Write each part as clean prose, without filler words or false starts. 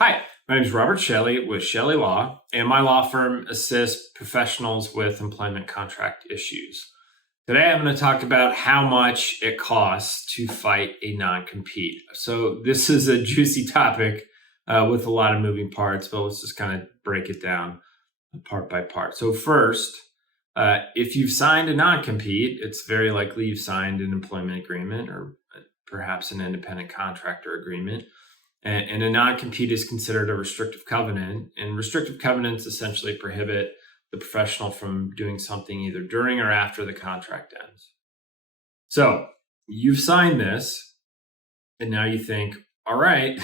Hi, my name is Robert Shelley with Chelle Law, and my law firm assists professionals with employment contract issues. Today, I'm going to talk about how much it costs to fight a non-compete. So, this is a juicy topic with a lot of moving parts, but let's just kind of break it down part by part. So, first, if you've signed a non-compete, it's very likely you've signed an employment agreement or perhaps an independent contractor agreement. And a non-compete is considered a restrictive covenant, and restrictive covenants essentially prohibit the professional from doing something either during or after the contract ends. So you've signed this, and now you think, all right,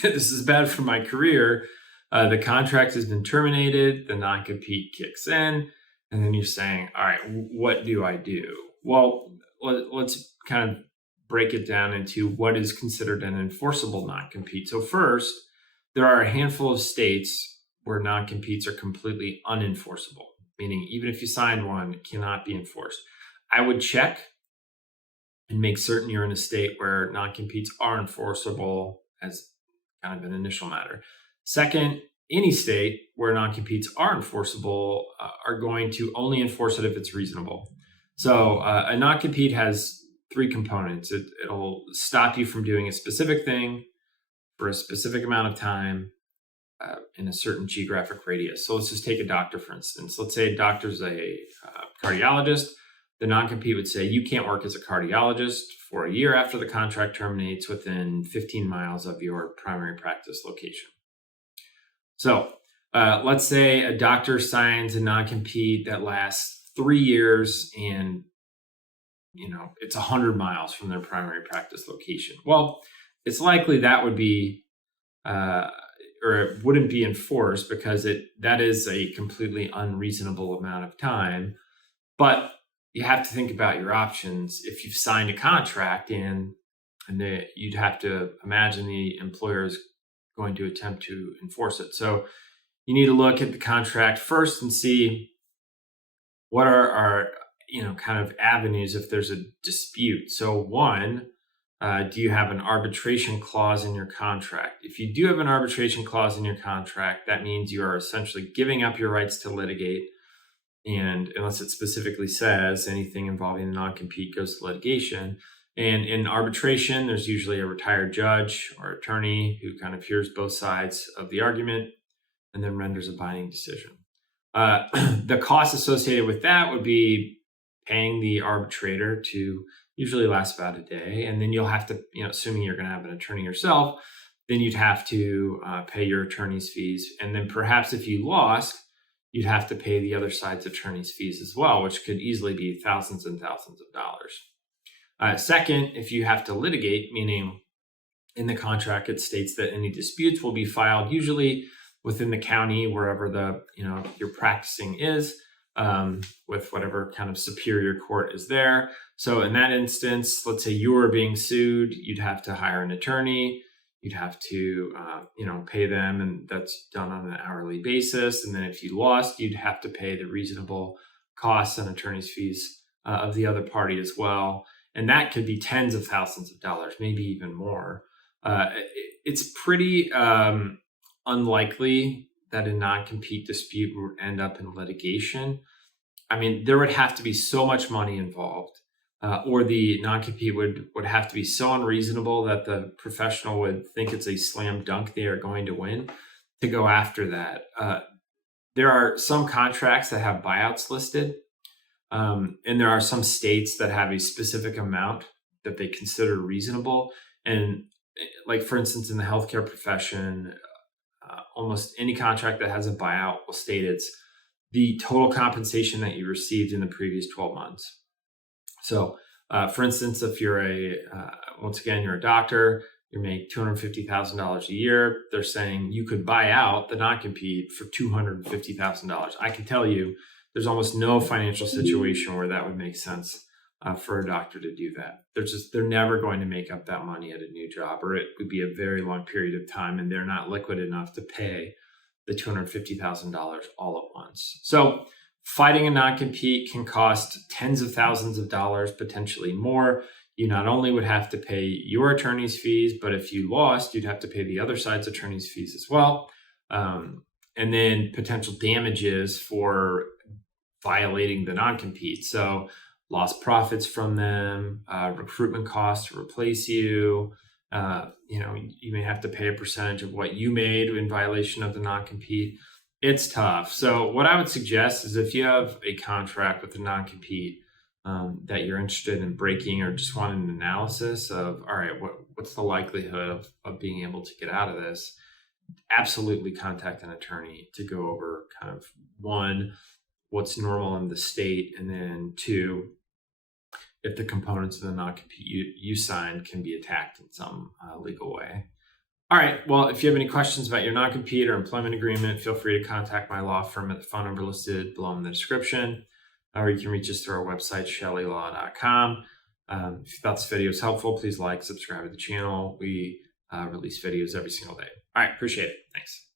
this is bad for my career. The contract has been terminated, the non-compete kicks in, and then you're saying, all right, what do I do? Well, let's kind of break it down into what is considered an enforceable non-compete. So first, there are a handful of states where non-competes are completely unenforceable, meaning even if you sign one, it cannot be enforced. I would check and make certain you're in a state where non-competes are enforceable as kind of an initial matter. Second, any state where non-competes are enforceable are going to only enforce it if it's reasonable. So a non-compete has three components. It'll stop you from doing a specific thing for a specific amount of time in a certain geographic radius. So let's just take a doctor, for instance. Let's say a doctor's a cardiologist. The non-compete would say you can't work as a cardiologist for a year after the contract terminates within 15 miles of your primary practice location. So let's say a doctor signs a non-compete that lasts 3 years and it's 100 miles from their primary practice location. Well, it's likely that would be, or it wouldn't be enforced because that is a completely unreasonable amount of time. But you have to think about your options. If you've signed a contract you'd have to imagine the employer is going to attempt to enforce it. So you need to look at the contract first and see what are our kind of avenues if there's a dispute. So one, do you have an arbitration clause in your contract? If you do have an arbitration clause in your contract, that means you are essentially giving up your rights to litigate. And unless it specifically says anything involving a non-compete goes to litigation. And in arbitration, there's usually a retired judge or attorney who kind of hears both sides of the argument and then renders a binding decision. The cost associated with that would be paying the arbitrator to usually last about a day. And then you'll have to, assuming you're going to have an attorney yourself, then you'd have to pay your attorney's fees. And then perhaps if you lost, you'd have to pay the other side's attorney's fees as well, which could easily be thousands and thousands of dollars. Second, if you have to litigate, meaning in the contract, it states that any disputes will be filed usually within the county, wherever you're practicing is, with whatever kind of superior court is there. So in that instance, let's say you were being sued, you'd have to hire an attorney, you'd have to, pay them, and that's done on an hourly basis. And then if you lost, you'd have to pay the reasonable costs and attorney's fees of the other party as well. And that could be tens of thousands of dollars, maybe even more. It's pretty unlikely that a non-compete dispute would end up in litigation. I mean, there would have to be so much money involved, or the non-compete would have to be so unreasonable that the professional would think it's a slam dunk they are going to win to go after that. There are some contracts that have buyouts listed, and there are some states that have a specific amount that they consider reasonable. And like, for instance, in the healthcare profession, almost any contract that has a buyout will state it's the total compensation that you received in the previous 12 months. So, for instance, if you're you're a doctor, you make $250,000 a year, they're saying you could buy out the non-compete for $250,000. I can tell you there's almost no financial situation where that would make sense for a doctor to do that. They're never going to make up that money at a new job, or it would be a very long period of time, and they're not liquid enough to pay the $250,000 all at once. So fighting a non-compete can cost tens of thousands of dollars, potentially more. you not only would have to pay your attorney's fees, but if you lost, you'd have to pay the other side's attorney's fees as well. And then potential damages for violating the non-compete. So lost profits from them, recruitment costs to replace you. You may have to pay a percentage of what you made in violation of the non-compete. It's tough. So what I would suggest is if you have a contract with a non-compete that you're interested in breaking or just want an analysis of, all right, what's the likelihood of being able to get out of this? Absolutely contact an attorney to go over kind of one, what's normal in the state, and then two, if the components of the non-compete you signed can be attacked in some legal way. All right, well, if you have any questions about your non-compete or employment agreement, feel free to contact my law firm at the phone number listed below in the description, or you can reach us through our website, chellelaw.com. If you thought this video was helpful, please like, subscribe to the channel. We release videos every single day. All right, appreciate it. Thanks.